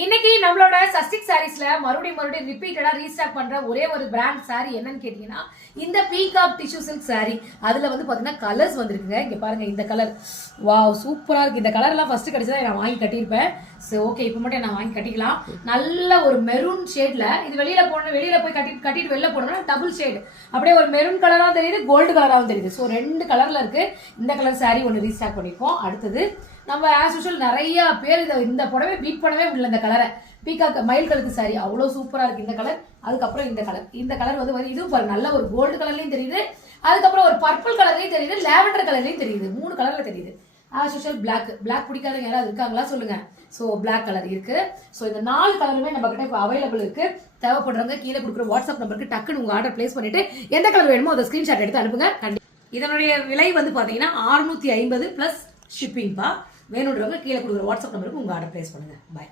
இன்னைக்கு நம்மளோட சஸ்டிக் சாரீஸ்ல மறுபடியும் ரிப்பீட்டடா ரீஸ்டாக் பண்ற ஒரே ஒரு பிராண்ட் சாரி என்னன்னு கேட்டீங்கன்னா இந்த பீகாக் டிஷ்யூ சில்க் சாரி. அதுல வந்து பாத்தீங்கன்னா கலர்ஸ் வந்திருக்குங்க. இங்க பாருங்க, இந்த கலர் வாவ் சூப்பரா இருக்கு. இந்த கலர் எல்லாம் ஃபர்ஸ்ட் கிடைச்சதா நான் வாங்கி கட்டியிருப்பேன். சரி ஓகே, இப்போ மட்டும் நான் வாங்கி கட்டிக்கலாம். நல்ல ஒரு மெரூன் ஷேட்ல இது வெளியில போய் கட்டிட்டு வெளில போனோம்னா டபுள் ஷேட், அப்படியே ஒரு மெரூன் கலராகவும் தெரியுது, கோல்டு கலராகவும் தெரியுது. ஸோ ரெண்டு கலர்ல இருக்கு. இந்த கலர் சாரி ஒன்று ரீஸ்டாக் பண்ணியிருக்கோம். அடுத்தது நம்ம ஆஸ் யூஷுவல் நிறைய பேர் இந்த புடவை பீட் பண்ணவே முடியல. இந்த கலரை பீகாக் மயில் கலருக்கு சாரி அவ்வளோ சூப்பராக இருக்கு இந்த கலர். அதுக்கப்புறம் இந்த கலர் வந்து இதுவும் பாருங்க, நல்ல ஒரு கோல்டு கலர்லையும் தெரியுது, அதுக்கப்புறம் ஒரு பர்பிள் கலர்லையும் தெரியுது, லேவண்டர் கலர்லையும் தெரியுது. 3 கலர்ல தெரியுது. ஆஸ் யூஷுவல் பிளாக் பிடிக்காதவங்க யாராவது இருக்காங்களா சொல்லுங்க. ஸோ பிளாக் கலர் இருக்கு. ஸோ இந்த 4 கலருமே நம்ம கிட்ட இப்போ அவைலபிள் இருக்கு. தேவைப்படுறவங்க கீழே கொடுக்குற வாட்ஸ்அப் நம்பருக்கு டக்குன்னு உங்க ஆர்டர் பிளேஸ் பண்ணிட்டு எந்த கலர் வேணுமோ அதை ஸ்கிரீன்ஷாட் எடுத்து அனுப்புங்க. இதனுடைய விலை வந்து பாத்தீங்கன்னா 650 பிளஸ் ஷிப்பிங் பா. வேணுன்றவங்க கீழே கொடுக்குற வாட்ஸ்அப் நம்பருக்கு உங்க ஆர்டர் பிளேஸ் பண்ணுங்க. பாய்.